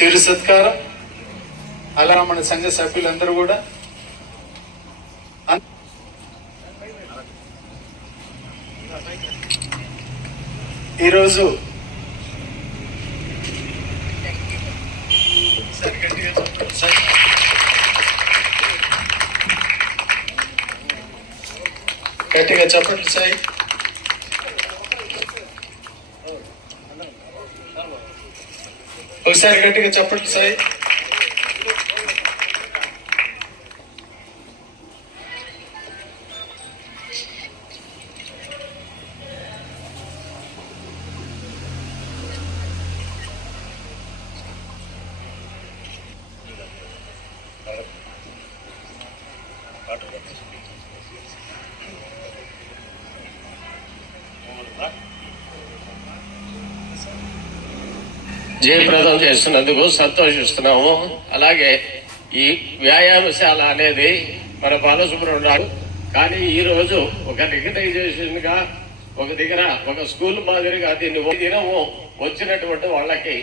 చిరు సత్కారం అలా మన సంఘ సభ్యులందరూ కూడా. ఈరోజు గట్టిగా చెప్పండి సాయి. ఒకసారి గట్టిగా చెప్పండి సాయి Thank you. జయప్రదం చేస్తున్నందుకు సంతోషిస్తున్నాము. అలాగే ఈ వ్యాయామశాల అనేది మన బాలసుబ్రహ్మణ్యం కానీ ఈ రోజు ఒక రికగ్నైజేషన్గా ఒక దగ్గర ఒక స్కూల్ మాదిరిగా దీన్ని దినము వచ్చినటువంటి వాళ్ళకి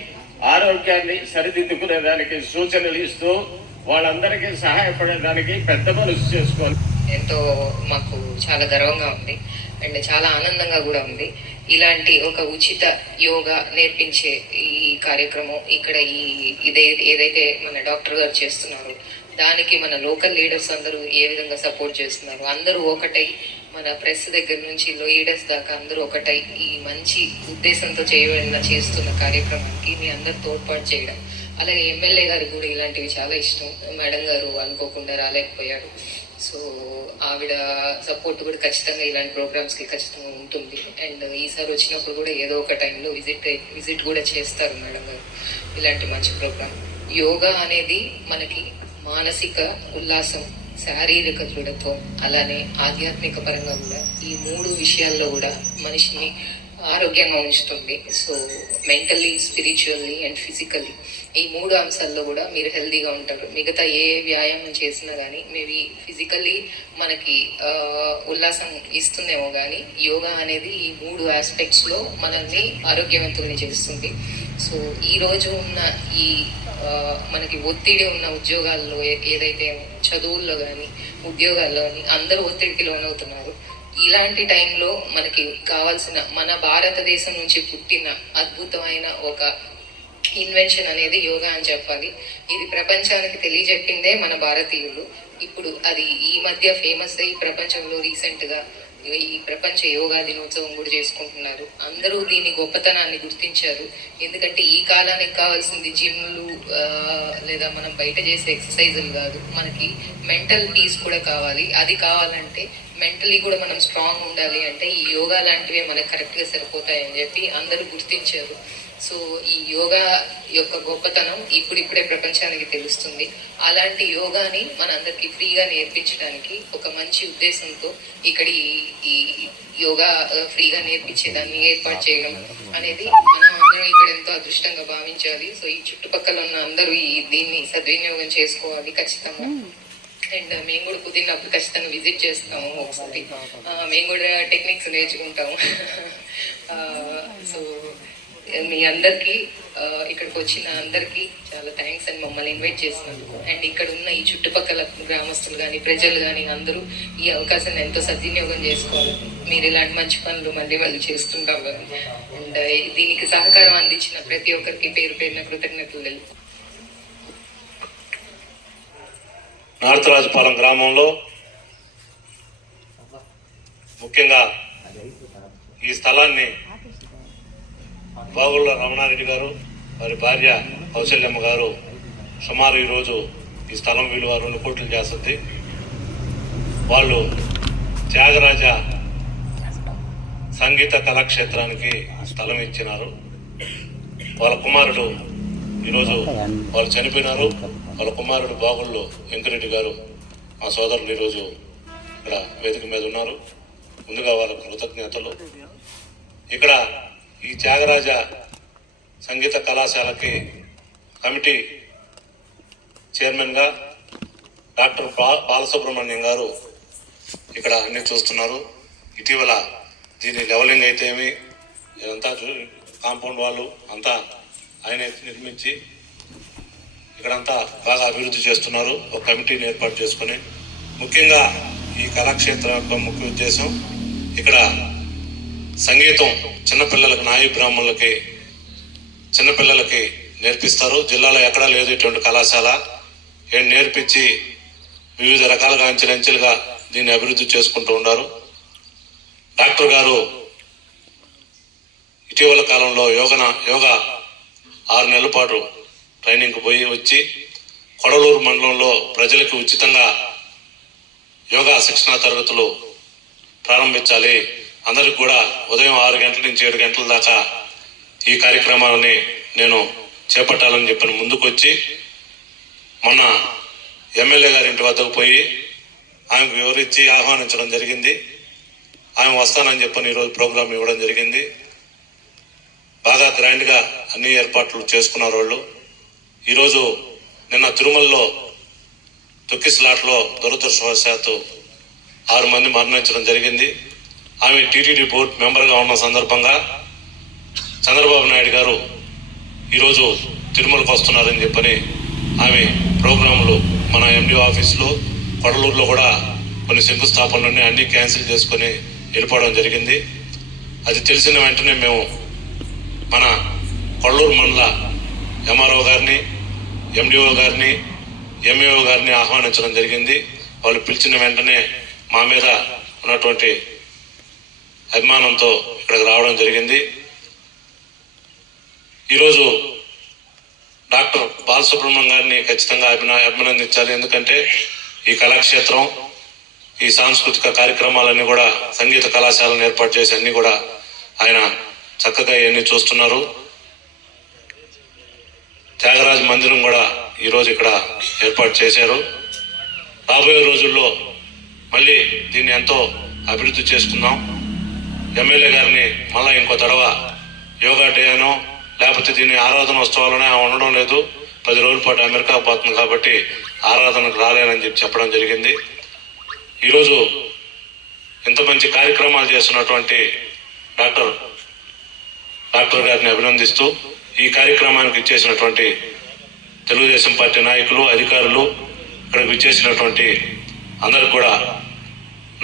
ఆరోగ్యాన్ని సరిదిద్దుకునే దానికి సూచనలు ఇస్తూ వాళ్ళందరికీ సహాయపడేదానికి పెద్ద మనసు చేసుకోవాలి. ఎంతో మాకు చాలా గర్వంగా ఉంది. అండ్ చాలా ఆనందంగా కూడా ఉంది. ఇలాంటి ఒక ఉచిత యోగా నేర్పించే ఈ కార్యక్రమం ఇక్కడ ఈ ఇదే ఏదైతే మన డాక్టర్ గారు చేస్తున్నారు దానికి మన లోకల్ లీడర్స్ అందరూ ఏ విధంగా సపోర్ట్ చేస్తున్నారు? అందరూ ఒకటై మన ప్రెస్ దగ్గర నుంచి లీడర్స్ దాకా అందరూ ఒకటై ఈ మంచి ఉద్దేశంతో చేయబడిన చేస్తున్న కార్యక్రమానికి మీ అందరు తోడ్పాటు చేయడం. అలాగే ఎమ్మెల్యే గారు కూడా ఇలాంటివి చాలా ఇష్టం. మేడం గారు అనుకోకుండా రాలేకపోయారు. సో ఆవిడ సపోర్ట్ కూడా ఖచ్చితంగా ఇలాంటి ప్రోగ్రామ్స్కి ఖచ్చితంగా ఉంటుంది. అండ్ ఈసారి వచ్చినప్పుడు కూడా ఏదో ఒక టైంలో విజిట్ విజిట్ కూడా చేస్తారు మేడం గారు. ఇలాంటి మంచి ప్రోగ్రామ్ యోగా అనేది మనకి మానసిక ఉల్లాసం శారీరక దృఢత్వం అలానే ఆధ్యాత్మిక పరంగా కూడా ఈ మూడు విషయాల్లో కూడా మనిషిని ఆరోగ్యంగా ఉంచుతుంది. So mentally spiritually and physically ఈ మూడు అంశాల్లో కూడా మీరు హెల్దీగా ఉంటారు. మిగతా ఏ వ్యాయామం చేసినా కానీ మేబీ ఫిజికల్లీ మనకి ఉల్లాసం ఇస్తుందేమో కానీ యోగా అనేది ఈ మూడు ఆస్పెక్ట్స్లో మనల్ని ఆరోగ్యవంతుల్ని చేస్తుంది. సో ఈ రోజు ఉన్న ఈ మనకి ఒత్తిడి ఉన్న ఉద్యోగాల్లో ఏ- ఏదైతే చదువుల్లో కానీ ఉద్యోగాల్లో కానీ అందరూ ఒత్తిడికి లోనవుతున్నారు. ఇలాంటి టైంలో మనకి కావాల్సిన మన భారతదేశం నుంచి పుట్టిన అద్భుతమైన ఒక ఇన్వెన్షన్ అనేది యోగా అని చెప్పాలి. ఇది ప్రపంచానికి తెలియజెప్పిందే మన భారతీయులు. ఇప్పుడు అది ఈ మధ్య ఫేమస్ అయ్యి ప్రపంచంలో రీసెంట్గా ఈ ప్రపంచ యోగా దినోత్సవం కూడా చేసుకుంటున్నారు. అందరూ దీని గొప్పతనాన్ని గుర్తించారు. ఎందుకంటే ఈ కాలానికి కావాల్సింది జిమ్లు లేదా మనం బయట చేసే ఎక్సర్సైజులు కాదు. మనకి మెంటల్ పీస్ కూడా కావాలి. అది కావాలంటే మెంటలీ కూడా మనం స్ట్రాంగ్ ఉండాలి అంటే ఈ యోగా లాంటివి మనకు కరెక్ట్గా సరిపోతాయని చెప్పి అందరూ గుర్తించారు. సో ఈ యోగా యొక్క గొప్పతనం ఇప్పుడిప్పుడే ప్రపంచానికి తెలుస్తుంది. అలాంటి యోగాని మనందరికీ ఫ్రీగా నేర్పించడానికి ఒక మంచి ఉద్దేశంతో ఇక్కడ ఈ- యోగా ఫ్రీగా నేర్పించేదాన్ని ఏర్పాటు చేయడం అనేది మనం అందరం ఇక్కడ ఎంతో అదృష్టంగా భావించాలి. సో ఈ చుట్టుపక్కల ఉన్న అందరూ ఈ దీన్ని సద్వినియోగం చేసుకోవాలి ఖచ్చితంగా. అండ్ మేము కూడా కుదిరినప్పుడు ఖచ్చితంగా విజిట్ చేస్తాము ఒకసారి. మేము కూడా టెక్నిక్స్ నేర్చుకుంటాము. సో మీ అందరికీ ఇక్కడికి వచ్చిన అందరికి చాలా థ్యాంక్స్ అండ్ మమ్మల్ని ఇన్వైట్ చేసినందుకు. అండ్ ఇక్కడ ఉన్న ఈ చుట్టుపక్కల గ్రామస్తులు కానీ ప్రజలు కానీ అందరూ ఈ అవకాశాన్ని ఎంతో సద్వినియోగం చేసుకోవాలి. మీరు ఇలాంటి మంచి పనులు మళ్ళీ మళ్ళీ చేస్తుంటారు అండ్ దీనికి సహకారం అందించిన ప్రతి ఒక్కరికి పేరు పేరున కృతజ్ఞతలు తెలుపు నార్తరాజుపాలెం గ్రామంలో ముఖ్యంగా ఈ స్థలాన్ని బాగుళ్ళ రమణారెడ్డి గారు వారి భార్య కౌశల్యమ్మ గారు సుమారు ఈరోజు ఈ స్థలం విలువ రెండు కోట్లు చేస్తుంది. వాళ్ళు త్యాగరాజ సంగీత కళాక్షేత్రానికి స్థలం ఇచ్చినారు. వాళ్ళ కుమారుడు ఈరోజు వాళ్ళు చనిపోయినారు. వాళ్ళ కుమారుడు బాగుళ్ళు వెంకరెడ్డి గారు. మా సోదరులు ఈరోజు ఇక్కడ వేదిక మీద ఉన్నారు. ముందుగా వాళ్ళ కృతజ్ఞతలు. ఇక్కడ ఈ త్యాగరాజ సంగీత కళాశాలకి కమిటీ చైర్మన్గా డాక్టర్ బాలసుబ్రహ్మణ్యం గారు ఇక్కడ అన్ని చూస్తున్నారు. ఇటీవల దీని లెవలింగ్ అయితే ఏమి? ఇదంతా కాంపౌండ్ వాళ్ళు అంతా ఆయనే నిర్మించి ఇక్కడంతా బాగా అభివృద్ధి చేస్తున్నారు. ఒక కమిటీని ఏర్పాటు చేసుకుని ముఖ్యంగా ఈ కళాక్షేత్రం యొక్క ముఖ్య ఉద్దేశం ఇక్కడ సంగీతం చిన్నపిల్లలకు నాయు బ్రాహ్మణులకి చిన్నపిల్లలకి నేర్పిస్తారు. జిల్లాలో ఎక్కడా లేదు ఇటువంటి కళాశాల. ఏం నేర్పించి వివిధ రకాలుగా అంచెలంచెలుగా దీన్ని అభివృద్ధి చేసుకుంటూ ఉన్నారు. డాక్టర్ గారు ఇటీవల కాలంలో యోగన యోగా ఆరు నెలల పాటు ట్రైనింగ్కి పోయి వచ్చి కొడలూరు మండలంలో ప్రజలకు ఉచితంగా యోగా శిక్షణా తరగతులు ప్రారంభించాలి. అందరికి కూడా ఉదయం ఆరు గంటల నుంచి ఏడు గంటల దాకా ఈ కార్యక్రమాలని నేను చేపట్టాలని చెప్పిన ముందుకొచ్చి మొన్న ఎమ్మెల్యే గారి ఇంటి వద్దకు పోయి ఆమెకు వివరించి ఆహ్వానించడం జరిగింది. ఆమె వస్తానని చెప్పని ఈరోజు ప్రోగ్రాం ఇవ్వడం జరిగింది. బాగా గ్రాండ్గా అన్ని ఏర్పాట్లు చేసుకున్నారు వాళ్ళు. ఈరోజు నిన్న తిరుమలలో తొక్కిసలాట్లో దురదృష్టవశాత్తు ఆరు మంది మరణించడం జరిగింది. ఆమె టీటీడీ బోర్డు మెంబర్గా ఉన్న సందర్భంగా చంద్రబాబు నాయుడు గారు ఈరోజు తిరుమలకు వస్తున్నారని చెప్పని ఆమె ప్రోగ్రాంలు మన ఎండి ఆఫీసులు కొడలూరులో కూడా కొన్ని శంకుస్థాపనలన్నీ ఉన్నాయి అన్ని క్యాన్సిల్ చేసుకొని వెళ్ళిపోవడం జరిగింది. అది తెలిసిన వెంటనే మేము మన పళ్ళూరు మండల ఎంఆర్ఓ గారిని ఎండిఓ గారిని ఎంఏఓ గారిని ఆహ్వానించడం జరిగింది. వాళ్ళు పిలిచిన వెంటనే మా మీద ఉన్నటువంటి అభిమానంతో ఇక్కడికి రావడం జరిగింది. ఈరోజు డాక్టర్ బాలసుబ్రహ్మణ్యం గారిని ఖచ్చితంగా అభిన అభినందించాలి. ఎందుకంటే ఈ కళాక్షేత్రం ఈ సాంస్కృతిక కార్యక్రమాలన్నీ కూడా సంగీత కళాశాలను ఏర్పాటు చేసి అన్నీ కూడా ఆయన చక్కగా ఇవన్నీ చూస్తున్నారు. త్యాగరాజ మందిరం కూడా ఈరోజు ఇక్కడ ఏర్పాటు చేశారు. రాబోయే రోజుల్లో మళ్ళీ దీన్ని ఎంతో అభివృద్ధి చేసుకుందాం. ఎమ్మెల్యే గారిని మళ్ళా ఇంకో తడవ యోగా డే అనో లేకపోతే దీన్ని ఆరాధన ఉత్సవాలనే ఉండడం లేదు. పది రోజుల పాటు అమెరికా పోతుంది కాబట్టి ఆరాధనకు రాలేనని చెప్పి చెప్పడం జరిగింది. ఈరోజు ఇంత మంచి కార్యక్రమాలు చేస్తున్నటువంటి డాక్టర్ డాక్టర్ గారిని అభినందిస్తూ ఈ కార్యక్రమానికి ఇచ్చేసినటువంటి తెలుగుదేశం పార్టీ నాయకులు అధికారులు ఇక్కడికి ఇచ్చేసినటువంటి అందరికి కూడా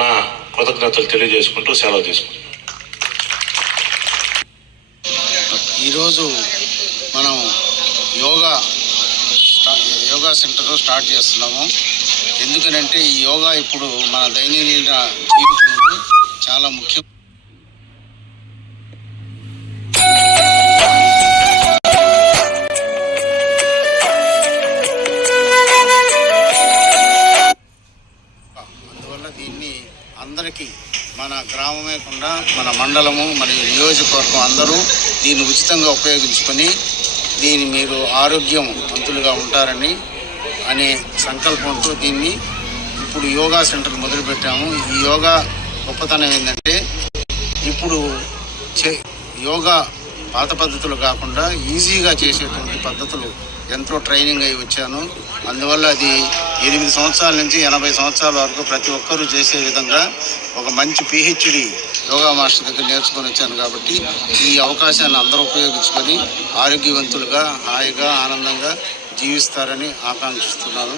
నా కృతజ్ఞతలు తెలియజేసుకుంటూ సెలవు తీసుకుంటాను ఈరోజు మనం యోగా యోగా సెంటర్ స్టార్ట్ చేస్తున్నాము. ఎందుకనంటే ఈ యోగా ఇప్పుడు మన దైనందిన జీవితంలో చాలా ముఖ్యం. కాకుండా మన మండలము మరియు నియోజకవర్గం అందరూ దీన్ని ఉచితంగా ఉపయోగించుకొని దీన్ని మీరు ఆరోగ్యం వంతులుగా ఉంటారని అనే సంకల్పంతో దీన్ని ఇప్పుడు యోగా సెంటర్ మొదలుపెట్టాము. ఈ యోగా గొప్పతనం ఏంటంటే ఇప్పుడు చే యోగా పాత పద్ధతులు కాకుండా ఈజీగా చేసేటువంటి పద్ధతులు ఎంతో ట్రైనింగ్ అయి వచ్చాను. అందువల్ల అది ఎనిమిది సంవత్సరాల నుంచి ఎనభై సంవత్సరాల వరకు ప్రతి ఒక్కరూ చేసే విధంగా ఒక మంచి పిహెచ్డి యోగా మాస్టర్ దగ్గర నేర్చుకొని వచ్చాను కాబట్టి ఈ అవకాశాన్ని అందరూ ఉపయోగించుకొని ఆరోగ్యవంతులుగా హాయిగా ఆనందంగా జీవిస్తారని ఆకాంక్షిస్తున్నాను.